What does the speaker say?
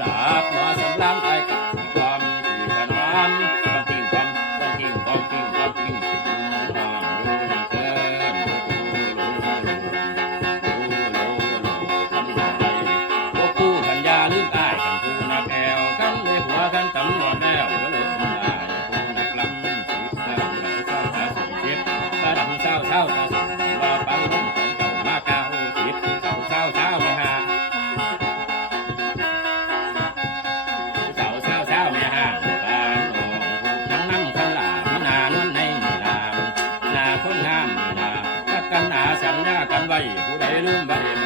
หลับนอนสำลังไปกับความที่ขนมต้องกิ้งต้องกิ้งต้องกิ้งต้องกิ้งสิงนอนอยู่ในเกินทำอะไรพวกผู้พันยาลืมอายกันผู้นักแอวกันเลยหัวกันตำรวจแล้วก็เลยอายผู้นักลำสิตามหลังเศร้าตาสิเจ็บตาดำเศร้าตาสิว่าปังลุ่มของเจ้ามาเก้าสิบเจ้าเศร้าไม่หาเจ้าเศร้าไม่หาการโอ้ทั้งน้ำขันหลามีนานวลในมีลามนาคนงามมีนาทักกันหนาสัญญากันไว้ผู้ใดลืมไว้